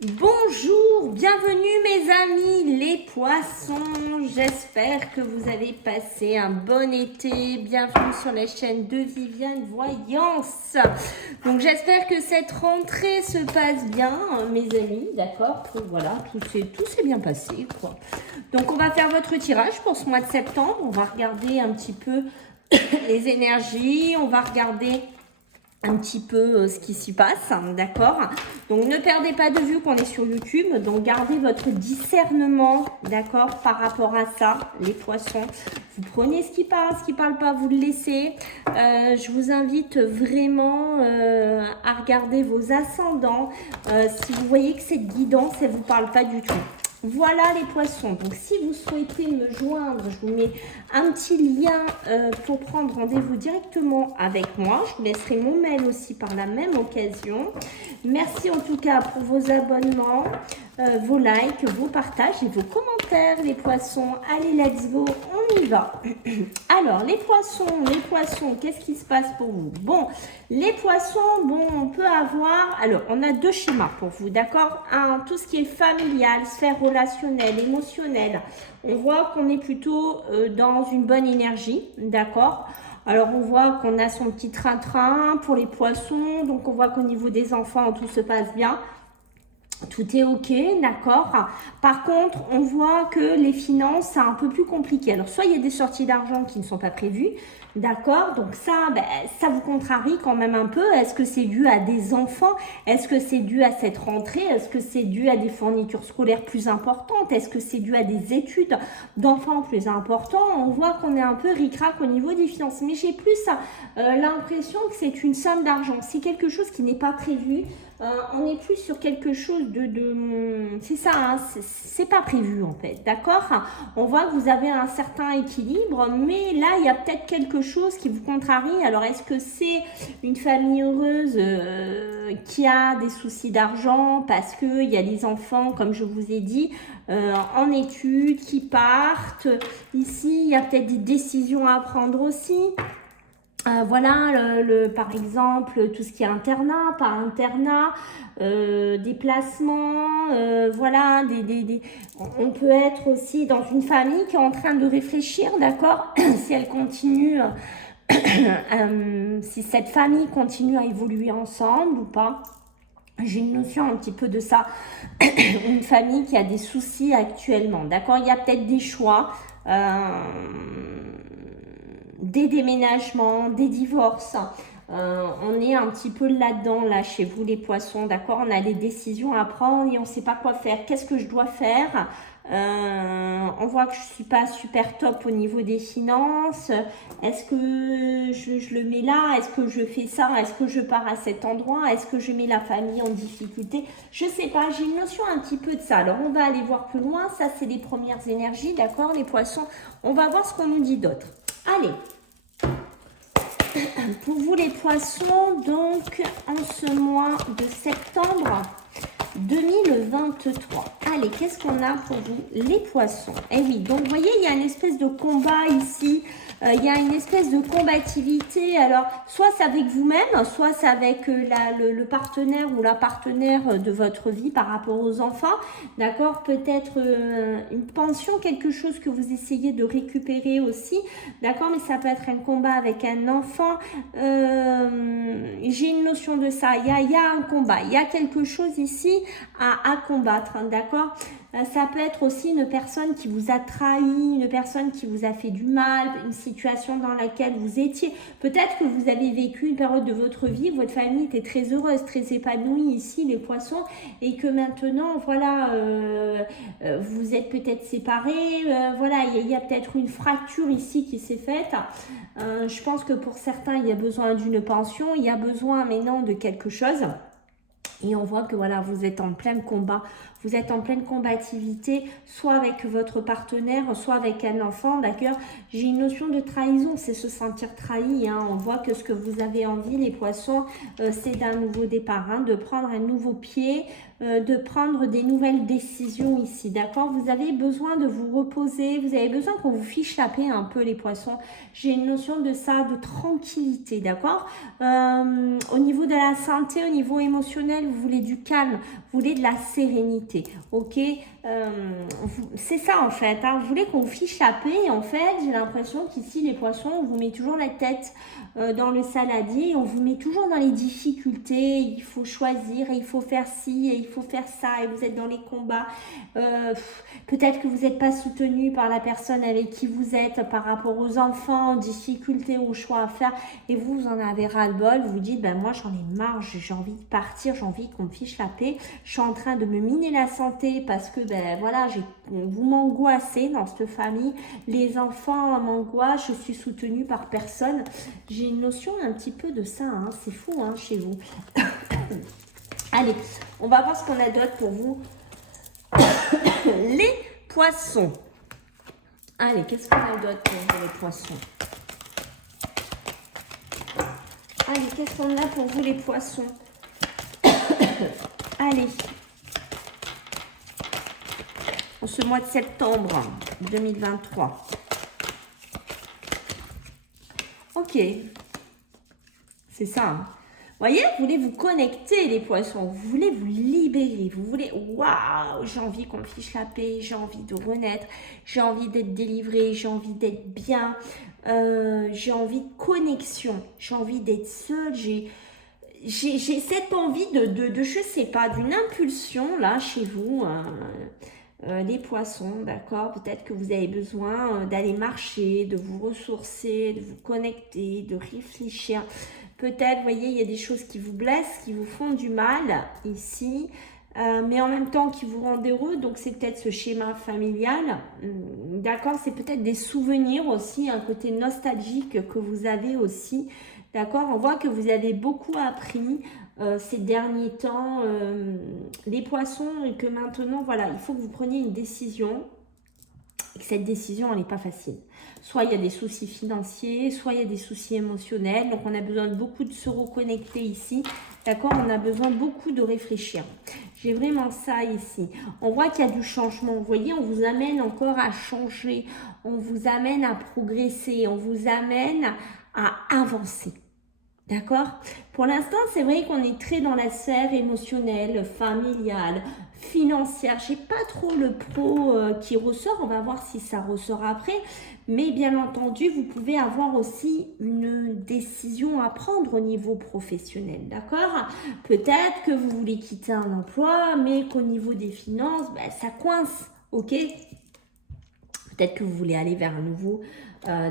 Bonjour, bienvenue mes amis les poissons, j'espère que vous avez passé un bon été, bienvenue sur la chaîne de Viviane Voyance. Donc j'espère que cette rentrée se passe bien mes amis, d'accord, voilà, tout s'est bien passé quoi. Donc on va faire votre tirage pour ce mois de septembre, on va regarder un petit peu les énergies, on va regarder un petit peu ce qui s'y passe, d'accord. Donc ne perdez pas de vue qu'on est sur YouTube, donc gardez votre discernement, d'accord, par rapport à ça, les poissons. Vous prenez ce qui parle pas, vous le laissez. Je vous invite vraiment à regarder vos ascendants. Si vous voyez que cette guidance, elle vous parle pas du tout. Voilà les poissons, donc si vous souhaitez me joindre, je vous mets un petit lien pour prendre rendez-vous directement avec moi. Je vous laisserai mon mail aussi par la même occasion. Merci en tout cas pour vos abonnements, vos likes, vos partages et vos commentaires les poissons. Allez, let's go, on y va. Alors les poissons, qu'est-ce qui se passe pour vous? Bon, les poissons, bon, on peut avoir, alors on a deux schémas pour vous, d'accord? Un, tout ce qui est familial, sphère relationnelle, émotionnelle. On voit qu'on est plutôt dans une bonne énergie, d'accord? Alors on voit qu'on a son petit train-train pour les poissons, donc on voit qu'au niveau des enfants, tout se passe bien. Tout est ok, d'accord. Par contre, on voit que les finances, c'est un peu plus compliqué. Alors, soit il y a des sorties d'argent qui ne sont pas prévues, d'accord. Donc ça, ça vous contrarie quand même un peu. Est-ce que c'est dû à des enfants? Est-ce que c'est dû à cette rentrée? Est-ce que c'est dû à des fournitures scolaires plus importantes? Est-ce que c'est dû à des études d'enfants plus importantes? On voit qu'on est un peu ric-rac au niveau des finances. Mais j'ai plus l'impression que c'est une somme d'argent. C'est quelque chose qui n'est pas prévu. On est plus sur quelque chose c'est ça, hein, c'est pas prévu en fait, d'accord. On voit que vous avez un certain équilibre, mais là il y a peut-être quelque chose qui vous contrarie. Alors est-ce que c'est une famille heureuse qui a des soucis d'argent parce que il y a des enfants, comme je vous ai dit, en études qui partent? Ici il y a peut-être des décisions à prendre aussi. Voilà, par exemple, tout ce qui est internat, pas internat, déplacement, voilà, on peut être aussi dans une famille qui est en train de réfléchir, d'accord, si elle continue, si cette famille continue à évoluer ensemble ou pas. J'ai une notion un petit peu de ça, une famille qui a des soucis actuellement, d'accord, il y a peut-être des choix, des déménagements, des divorces. On est un petit peu là-dedans, là, chez vous les poissons, d'accord? On a des décisions à prendre et on ne sait pas quoi faire. Qu'est-ce que je dois faire? On voit que je ne suis pas super top au niveau des finances. Est-ce que je le mets là? Est-ce que je fais ça? Est-ce que je pars à cet endroit? Est-ce que je mets la famille en difficulté? Je ne sais pas, j'ai une notion un petit peu de ça. Alors, on va aller voir plus loin. Ça, c'est les premières énergies, d'accord, les poissons? On va voir ce qu'on nous dit d'autre. Allez, pour vous les poissons, donc en ce mois de septembre 2023. Allez, qu'est-ce qu'on a pour vous les poissons? Eh oui, donc vous voyez, il y a une espèce de combat ici. Il y a une espèce de combativité. Alors, soit c'est avec vous-même, soit c'est avec le partenaire ou la partenaire de votre vie par rapport aux enfants. D'accord? Peut-être une pension, quelque chose que vous essayez de récupérer aussi. D'accord? Mais ça peut être un combat avec un enfant. J'ai une notion de ça. Il y a un combat. Il y a quelque chose ici à combattre. D'accord? Ça peut être aussi une personne qui vous a trahi, une personne qui vous a fait du mal, une situation dans laquelle vous étiez. Peut-être que vous avez vécu une période de votre vie, votre famille était très heureuse, très épanouie ici, les poissons, et que maintenant, voilà, vous êtes peut-être séparés. Voilà, il y a peut-être une fracture ici qui s'est faite. Je pense que pour certains, il y a besoin d'une pension, il y a besoin maintenant de quelque chose. Et on voit que voilà, vous êtes en plein combat, vous êtes en pleine combativité, soit avec votre partenaire, soit avec un enfant. D'accord, j'ai une notion de trahison, c'est se sentir trahi. Hein. On voit que ce que vous avez envie, les poissons, c'est d'un nouveau départ, hein, de prendre un nouveau pied, de prendre des nouvelles décisions ici. D'accord, vous avez besoin de vous reposer, vous avez besoin qu'on vous fiche la paix un peu, les poissons. J'ai une notion de ça, de tranquillité. D'accord, au niveau de la santé, au niveau émotionnel, vous voulez du calme, vous voulez de la sérénité, ok? C'est ça en fait, hein. Vous voulez qu'on vous fiche la paix et en fait, j'ai l'impression qu'ici, les poissons, on vous met toujours la tête dans le saladier, on vous met toujours dans les difficultés, il faut choisir, et il faut faire ci, et il faut faire ça, et vous êtes dans les combats. Peut-être que vous n'êtes pas soutenu par la personne avec qui vous êtes par rapport aux enfants, difficultés, aux choix à faire, et vous en avez ras-le-bol, vous dites, ben moi j'en ai marre, j'ai envie de partir, j'ai envie qu'on me fiche la paix, je suis en train de me miner la santé parce que ben voilà, vous m'angoissez dans cette famille, les enfants m'angoissent, je suis soutenue par personne. J'ai une notion un petit peu de ça, hein, c'est fou hein, chez vous. Allez, on va voir ce qu'on a d'autre pour vous. Les poissons. Allez, qu'est-ce qu'on a d'autre pour vous, les poissons? Allez, qu'est-ce qu'on a pour vous, les poissons? Allez. En ce mois de septembre 2023. Ok. C'est ça. Hein. Vous voyez, vous voulez vous connecter, les poissons. Vous voulez vous libérer. Vous voulez, waouh, j'ai envie qu'on me fiche la paix. J'ai envie de renaître. J'ai envie d'être délivré. J'ai envie d'être bien. J'ai envie de connexion. J'ai envie d'être seule. J'ai cette envie de je sais pas, d'une impulsion là chez vous. Les poissons, d'accord? Peut-être que vous avez besoin d'aller marcher, de vous ressourcer, de vous connecter, de réfléchir. Peut-être, vous voyez, il y a des choses qui vous blessent, qui vous font du mal ici, mais en même temps qui vous rendent heureux. Donc, c'est peut-être ce schéma familial, d'accord? C'est peut-être des souvenirs aussi, un côté nostalgique que vous avez aussi, d'accord? On voit que vous avez beaucoup appris ces derniers temps, les poissons, et que maintenant, voilà, il faut que vous preniez une décision. Et que cette décision, elle n'est pas facile. Soit il y a des soucis financiers, soit il y a des soucis émotionnels. Donc, on a besoin de beaucoup de se reconnecter ici. D'accord? On a besoin beaucoup de réfléchir. J'ai vraiment ça ici. On voit qu'il y a du changement. Vous voyez, on vous amène encore à changer. On vous amène à progresser. On vous amène à avancer. D'accord? Pour l'instant, c'est vrai qu'on est très dans la sphère émotionnelle, familiale, financière. J'ai pas trop le pro qui ressort. On va voir si ça ressort après. Mais bien entendu, vous pouvez avoir aussi une décision à prendre au niveau professionnel. D'accord? Peut-être que vous voulez quitter un emploi, mais qu'au niveau des finances, ben, ça coince. Ok? Peut-être que vous voulez aller vers un nouveau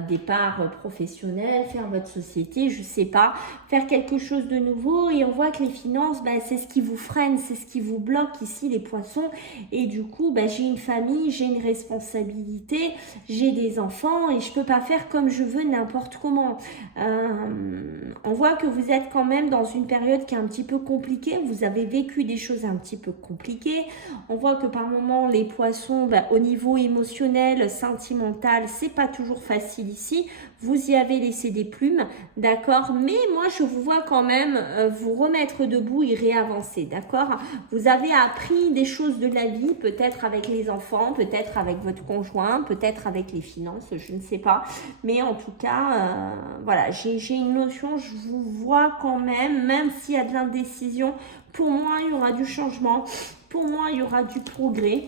départ professionnel, faire votre société, je ne sais pas, faire quelque chose de nouveau. Et on voit que les finances, ben, c'est ce qui vous freine, c'est ce qui vous bloque ici, les poissons. Et du coup, ben, j'ai une famille, j'ai une responsabilité, j'ai des enfants et je ne peux pas faire comme je veux n'importe comment. On voit que vous êtes quand même dans une période qui est un petit peu compliquée. Vous avez vécu des choses un petit peu compliquées. On voit que par moments, les poissons, ben, au niveau émotionnel, sentimental, c'est pas toujours facile ici. Vous y avez laissé des plumes, d'accord? Mais moi, je vous vois quand même vous remettre debout et réavancer, d'accord? Vous avez appris des choses de la vie, peut-être avec les enfants, peut-être avec votre conjoint, peut-être avec les finances, je ne sais pas. Mais en tout cas, voilà, j'ai une notion, je vous vois quand même s'il y a de l'indécision, pour moi, il y aura du changement. Pour moi, il y aura du progrès.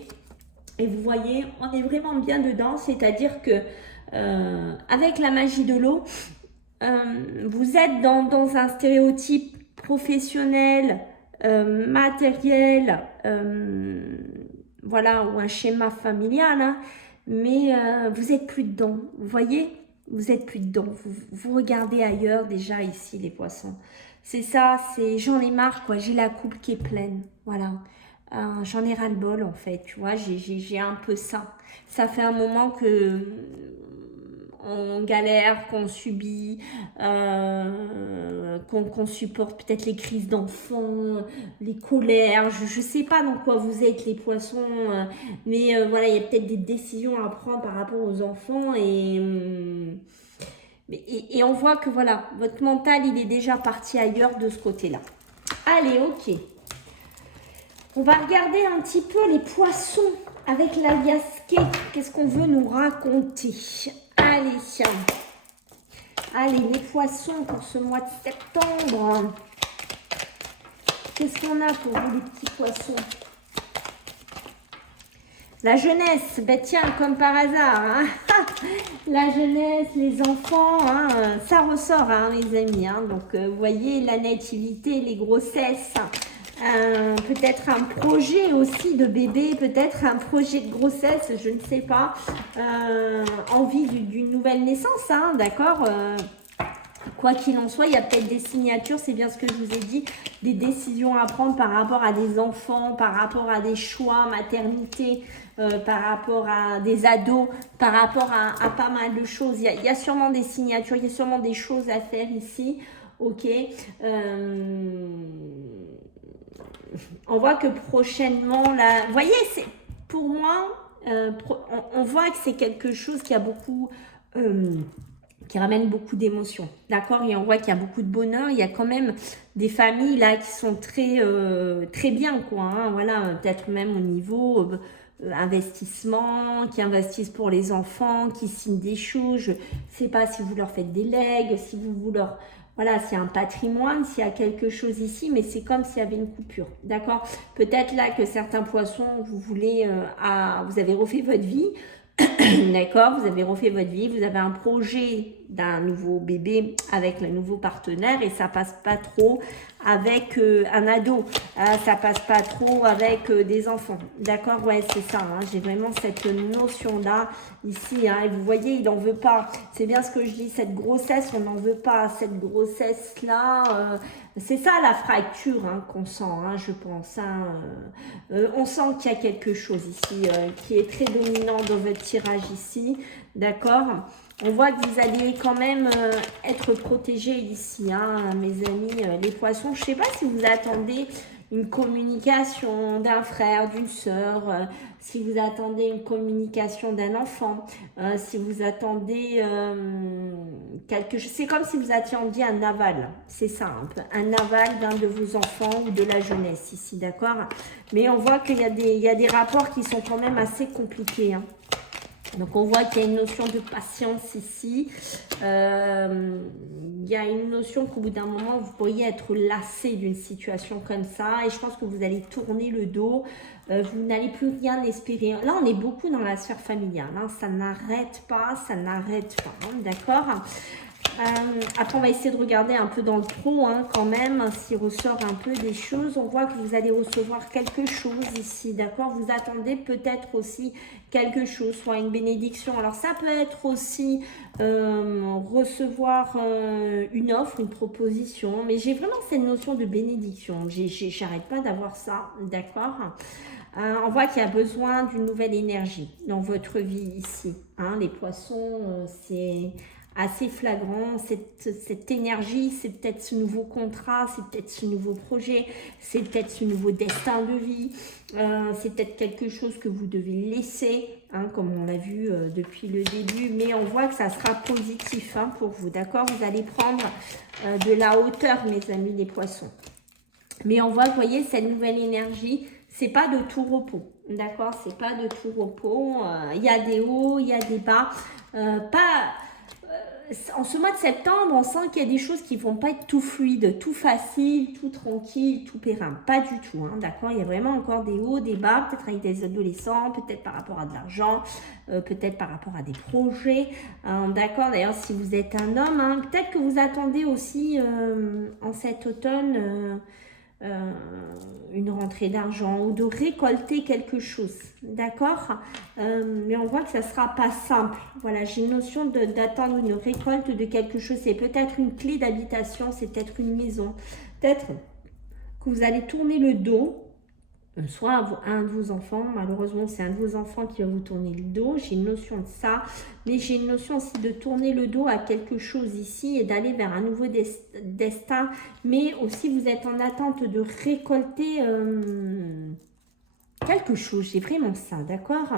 Et vous voyez, on est vraiment bien dedans, c'est-à-dire que avec la magie de l'eau, vous êtes dans un stéréotype professionnel, matériel, voilà, ou un schéma familial, hein, mais vous êtes plus dedans, vous voyez, vous êtes plus dedans, vous regardez ailleurs déjà ici les poissons. C'est ça, c'est j'en ai marre quoi, j'ai la coupe qui est pleine, voilà. J'en ai ras-le-bol en fait, tu vois, j'ai un peu ça. Ça fait un moment que on galère, qu'on subit, qu'on supporte peut-être les crises d'enfants, les colères, je sais pas dans quoi vous êtes les poissons, mais voilà, il y a peut-être des décisions à prendre par rapport aux enfants et on voit que voilà, votre mental il est déjà parti ailleurs de ce côté-là. Allez, ok. On va regarder un petit peu les poissons avec la Yaské. Qu'est-ce qu'on veut nous raconter? Allez, allez, les poissons pour ce mois de septembre. Qu'est-ce qu'on a pour vous, les petits poissons? La jeunesse, ben tiens, comme par hasard, hein. La jeunesse, les enfants, hein, ça ressort, hein, les amis. Hein. Donc, vous voyez, la nativité, les grossesses, peut-être un projet aussi de bébé, peut-être un projet de grossesse, je ne sais pas, envie d'une nouvelle naissance, hein, d'accord. Quoi qu'il en soit, il y a peut-être des signatures, c'est bien ce que je vous ai dit, des décisions à prendre par rapport à des enfants, par rapport à des choix, maternité, par rapport à des ados, par rapport à pas mal de choses. Il y a sûrement des signatures, il y a sûrement des choses à faire ici. Ok. On voit que prochainement, là, vous voyez, pour moi, on voit que c'est quelque chose qui a beaucoup... qui ramène beaucoup d'émotions, d'accord? Et on voit qu'il y a beaucoup de bonheur, il y a quand même des familles là qui sont très bien, quoi, hein, voilà, peut-être même au niveau investissement, qui investissent pour les enfants, qui signent des choses, je sais pas si vous leur faites des legs, si vous leur... Voilà, s'il y a un patrimoine, s'il y a quelque chose ici, mais c'est comme s'il y avait une coupure, d'accord? Peut-être là que certains poissons, vous voulez, vous avez refait votre vie, d'accord, vous avez refait votre vie, vous avez un projet d'un nouveau bébé avec le nouveau partenaire et ça passe pas trop avec un ado, ça passe pas trop avec des enfants, d'accord, ouais, c'est ça, hein, j'ai vraiment cette notion-là ici, hein, et vous voyez, il n'en veut pas, c'est bien ce que je dis, cette grossesse, on n'en veut pas, cette grossesse-là, c'est ça la fracture, hein, qu'on sent, hein, je pense, hein, on sent qu'il y a quelque chose ici qui est très dominant dans votre tirage ici, d'accord. On voit que vous allez quand même être protégés ici, hein, mes amis, les poissons. Je ne sais pas si vous attendez une communication d'un frère, d'une sœur, si vous attendez une communication d'un enfant, si vous attendez quelque chose. C'est comme si vous attendiez un aval, c'est simple, un aval d'un de vos enfants ou de la jeunesse ici, d'accord. Mais on voit qu'il y a des rapports qui sont quand même assez compliqués, hein. Donc, on voit qu'il y a une notion de patience ici. Il y a une notion qu'au bout d'un moment, vous pourriez être lassé d'une situation comme ça. Et je pense que vous allez tourner le dos. Vous n'allez plus rien espérer. Là, on est beaucoup dans la sphère familiale, hein. Ça n'arrête pas, hein, d'accord. Après, on va essayer de regarder un peu dans le pro, hein, quand même, s'il ressort un peu des choses. On voit que vous allez recevoir quelque chose ici, d'accord. Vous attendez peut-être aussi quelque chose, soit une bénédiction. Alors, ça peut être aussi recevoir une offre, une proposition. Mais j'ai vraiment cette notion de bénédiction. J'arrête pas d'avoir ça, d'accord. On voit qu'il y a besoin d'une nouvelle énergie dans votre vie ici, hein. Les poissons, c'est... assez flagrant, cette énergie, c'est peut-être ce nouveau contrat, c'est peut-être ce nouveau projet, c'est peut-être ce nouveau destin de vie, c'est peut-être quelque chose que vous devez laisser, hein, comme on l'a vu depuis le début, mais on voit que ça sera positif, hein, pour vous, d'accord? Vous allez prendre de la hauteur, mes amis les poissons. Mais on voit, vous voyez, cette nouvelle énergie, c'est pas de tout repos, d'accord? C'est pas de tout repos, il y a des hauts, il y a des bas, en ce mois de septembre, on sent qu'il y a des choses qui ne vont pas être tout fluides, tout facile, tout tranquille, tout périn. Pas du tout, hein, d'accord? Il y a vraiment encore des hauts, des bas, peut-être avec des adolescents, peut-être par rapport à de l'argent, peut-être par rapport à des projets, d'accord? D'ailleurs, si vous êtes un homme, hein, peut-être que vous attendez aussi en cet automne... une rentrée d'argent ou de récolter quelque chose, d'accord, mais on voit que ça sera pas simple. Voilà, j'ai une notion d'attendre une récolte de quelque chose. C'est peut-être une clé d'habitation, c'est peut-être une maison, peut-être que vous allez tourner le dos, soit à un de vos enfants. Malheureusement, c'est un de vos enfants qui va vous tourner le dos. J'ai une notion de ça, mais j'ai une notion aussi de tourner le dos à quelque chose ici et d'aller vers un nouveau destin. Mais aussi, vous êtes en attente de récolter quelque chose, j'ai vraiment ça, d'accord?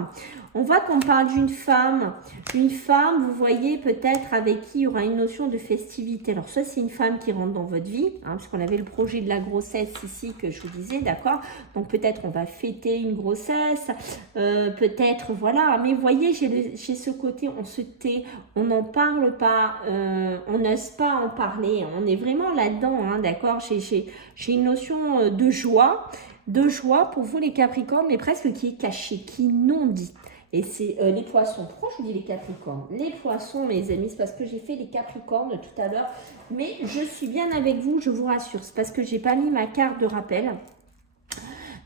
On voit qu'on parle d'une femme, vous voyez peut-être avec qui il y aura une notion de festivité. Alors soit c'est une femme qui rentre dans votre vie, hein, puisqu'on avait le projet de la grossesse ici que je vous disais, d'accord? Donc peut-être on va fêter une grossesse, peut-être voilà, mais vous voyez, j'ai ce côté, on se tait, on n'en parle pas, on n'ose pas en parler, on est vraiment là-dedans, hein, d'accord? J'ai une notion de joie pour vous les Capricornes, mais presque qui est cachée, qui est non dit. Et c'est les poissons. Pourquoi je vous dis les Capricornes? Les poissons, mes amis, c'est parce que j'ai fait les Capricornes tout à l'heure. Mais je suis bien avec vous, je vous rassure. C'est parce que j'ai pas mis ma carte de rappel.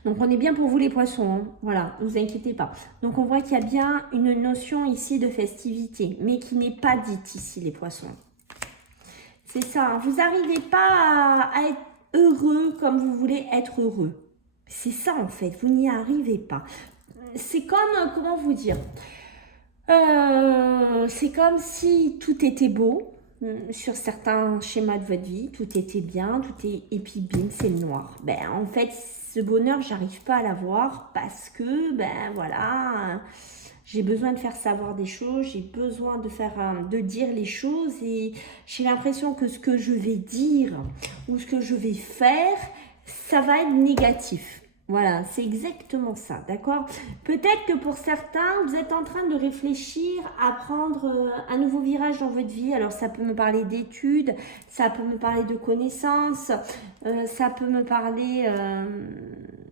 Donc, on est bien pour vous les poissons. Hein. Voilà, ne vous inquiétez pas. Donc, on voit qu'il y a bien une notion ici de festivité, mais qui n'est pas dite ici, les poissons. C'est ça. Hein. Vous n'arrivez pas à être heureux comme vous voulez être heureux. C'est ça, en fait. Vous n'y arrivez pas. C'est comme, comment vous dire, c'est comme si tout était beau sur certains schémas de votre vie, tout était bien, et puis bim, c'est le noir. Ben, en fait, ce bonheur, j'arrive pas à l'avoir parce que, ben voilà, j'ai besoin de faire savoir des choses, j'ai besoin de dire les choses et j'ai l'impression que ce que je vais dire ou ce que je vais faire, ça va être négatif. Voilà, c'est exactement ça, d'accord? Peut-être que pour certains, vous êtes en train de réfléchir à prendre un nouveau virage dans votre vie. Alors, ça peut me parler d'études, ça peut me parler de connaissances, ça peut me parler,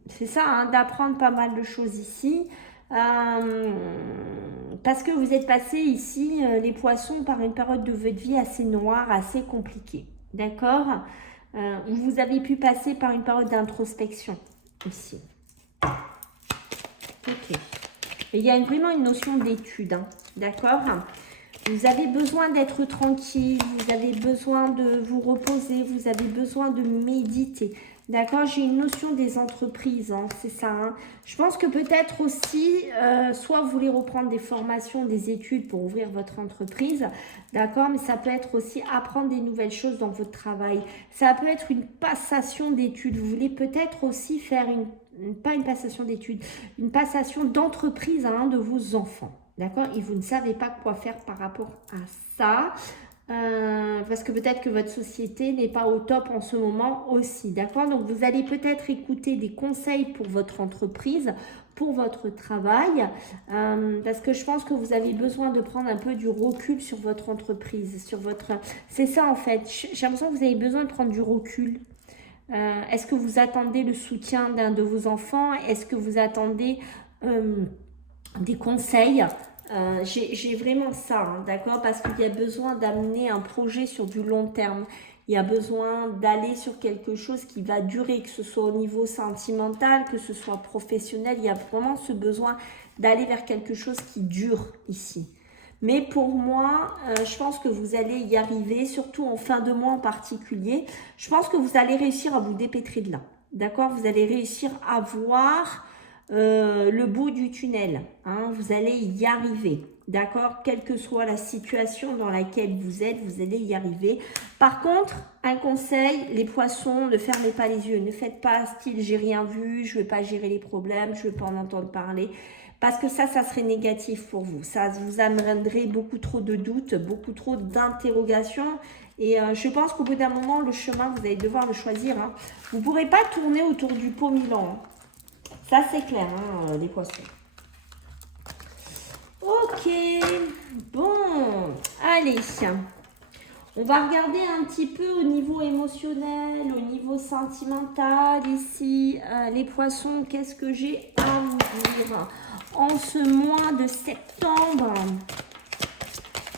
c'est ça, hein, d'apprendre pas mal de choses ici. Parce que vous êtes passé ici, les poissons, par une période de votre vie assez noire, assez compliquée, d'accord? Vous avez pu passer par une période d'introspection. Ici. Ok. Et il y a vraiment une notion d'étude, hein, d'accord? Vous avez besoin d'être tranquille, vous avez besoin de vous reposer, vous avez besoin de méditer. D'accord, j'ai une notion des entreprises, hein, c'est ça. Hein. Je pense que peut-être aussi, soit vous voulez reprendre des formations, des études pour ouvrir votre entreprise, d'accord, mais ça peut être aussi apprendre des nouvelles choses dans votre travail. Ça peut être une passation d'études. Vous voulez peut-être aussi faire pas une passation d'études, une passation d'entreprise à un de vos enfants, d'accord, et vous ne savez pas quoi faire par rapport à ça. Parce que peut-être que votre société n'est pas au top en ce moment aussi, d'accord? Donc, vous allez peut-être écouter des conseils pour votre entreprise, pour votre travail, parce que je pense que vous avez besoin de prendre un peu du recul sur votre entreprise, sur votre... C'est ça, en fait. J'ai l'impression que vous avez besoin de prendre du recul. Est-ce que vous attendez le soutien d'un de vos enfants? Est-ce que vous attendez des conseils? J'ai vraiment ça, hein, d'accord, parce qu'il y a besoin d'amener un projet sur du long terme. Il y a besoin d'aller sur quelque chose qui va durer, que ce soit au niveau sentimental, que ce soit professionnel. Il y a vraiment ce besoin d'aller vers quelque chose qui dure ici. Mais pour moi, je pense que vous allez y arriver, surtout en fin de mois en particulier. Je pense que vous allez réussir à vous dépêtrer de là, d'accord? Vous allez réussir à voir... le bout du tunnel, hein, vous allez y arriver, d'accord, quelle que soit la situation dans laquelle vous êtes, vous allez y arriver. Par contre, un conseil, les poissons, ne fermez pas les yeux, ne faites pas style j'ai rien vu, je ne vais pas gérer les problèmes, je ne veux pas en entendre parler, parce que ça serait négatif pour vous, ça vous amènerait beaucoup trop de doutes, beaucoup trop d'interrogations. Et je pense qu'au bout d'un moment, le chemin, vous allez devoir le choisir, hein. Vous ne pourrez pas tourner autour du pot Milan, hein. Ça, c'est clair, hein, les poissons. Ok, bon, allez. On va regarder un petit peu au niveau émotionnel, au niveau sentimental ici. Les poissons, qu'est-ce que j'ai à vous dire en ce mois de septembre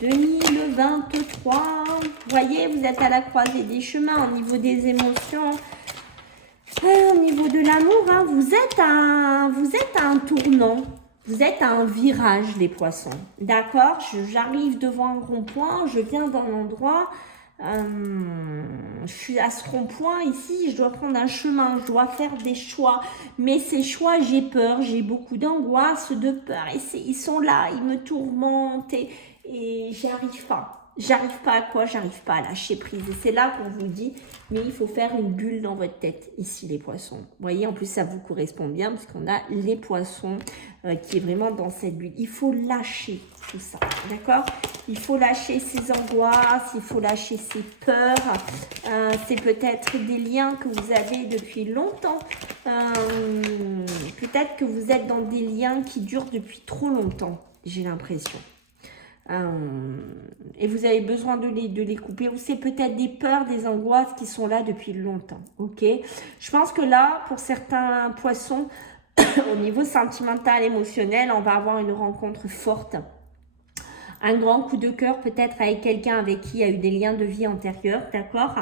2023. Vous voyez, vous êtes à la croisée des chemins au niveau des émotions. Au niveau de l'amour, hein, vous êtes à un tournant, vous êtes à un virage, les poissons. D'accord? J'arrive devant un rond-point, je viens d'un endroit, je suis à ce rond-point ici, je dois prendre un chemin, je dois faire des choix. Mais ces choix, j'ai peur, j'ai beaucoup d'angoisse, de peur. Et ils sont là, ils me tourmentent et j'y arrive pas. J'arrive pas à quoi? J'arrive pas à lâcher prise. Et c'est là qu'on vous dit, mais il faut faire une bulle dans votre tête, ici les poissons. Vous voyez, en plus ça vous correspond bien, parce qu'on a les poissons qui est vraiment dans cette bulle. Il faut lâcher tout ça, d'accord? Il faut lâcher ses angoisses, il faut lâcher ses peurs. C'est peut-être des liens que vous avez depuis longtemps. Peut-être que vous êtes dans des liens qui durent depuis trop longtemps, j'ai l'impression. Et vous avez besoin de les couper, ou c'est peut-être des peurs, des angoisses qui sont là depuis longtemps, ok? Je pense que là, pour certains poissons, au niveau sentimental, émotionnel, on va avoir une rencontre forte, un grand coup de cœur peut-être avec quelqu'un avec qui il y a eu des liens de vie antérieurs, d'accord?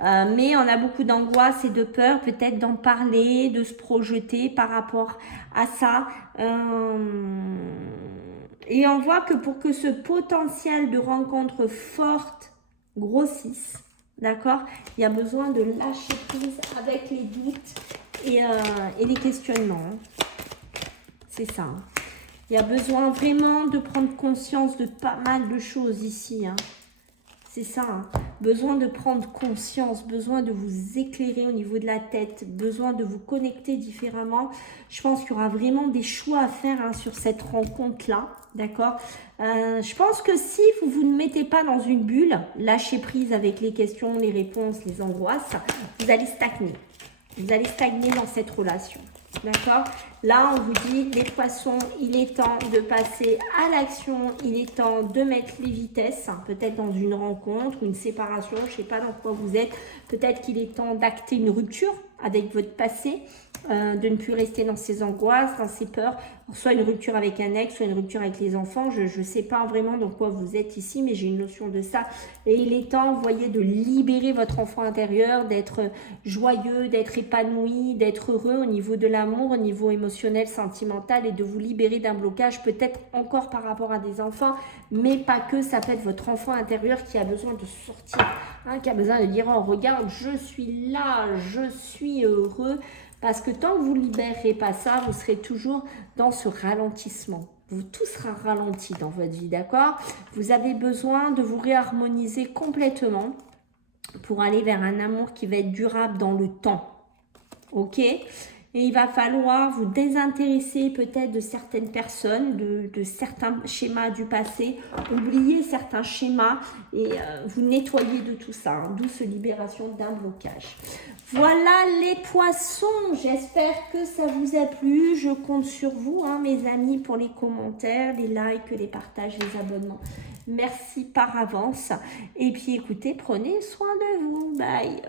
Mais on a beaucoup d'angoisse et de peur, peut-être d'en parler, de se projeter par rapport à ça. Et on voit que pour que ce potentiel de rencontre forte grossisse, d'accord, il y a besoin de lâcher prise avec les doutes et les questionnements. C'est ça. Il y a besoin vraiment de prendre conscience de pas mal de choses ici. C'est ça, besoin de prendre conscience, besoin de vous éclairer au niveau de la tête, besoin de vous connecter différemment. Je pense qu'il y aura vraiment des choix à faire sur cette rencontre-là, d'accord? Je pense que si vous ne mettez pas dans une bulle, lâchez prise avec les questions, les réponses, les angoisses, vous allez stagner. Vous allez stagner dans cette relation. D'accord? Là, on vous dit, les poissons, il est temps de passer à l'action. Il est temps de mettre les vitesses. Peut-être dans une rencontre, une séparation, je ne sais pas dans quoi vous êtes. Peut-être qu'il est temps d'acter une rupture avec votre passé. De ne plus rester dans ces angoisses, dans ces peurs. Soit une rupture avec un ex, soit une rupture avec les enfants. Je ne sais pas vraiment dans quoi vous êtes ici, mais j'ai une notion de ça. Et il est temps, vous voyez, de libérer votre enfant intérieur, d'être joyeux, d'être épanoui, d'être heureux au niveau de l'amour, au niveau émotionnel, sentimental, et de vous libérer d'un blocage, peut-être encore par rapport à des enfants, mais pas que. Ça peut être votre enfant intérieur qui a besoin de sortir, qui a besoin de dire, oh regarde, je suis là, je suis heureux. Parce que tant que vous ne libérez pas ça, vous serez toujours dans ce ralentissement. Tout sera ralenti dans votre vie, d'accord? Vous avez besoin de vous réharmoniser complètement pour aller vers un amour qui va être durable dans le temps. Ok? Et il va falloir vous désintéresser peut-être de certaines personnes, de certains schémas du passé, oublier certains schémas et vous nettoyer de tout ça, douce libération d'un blocage. Voilà les poissons, j'espère que ça vous a plu. Je compte sur vous, mes amis, pour les commentaires, les likes, les partages, les abonnements. Merci par avance. Et puis écoutez, prenez soin de vous. Bye.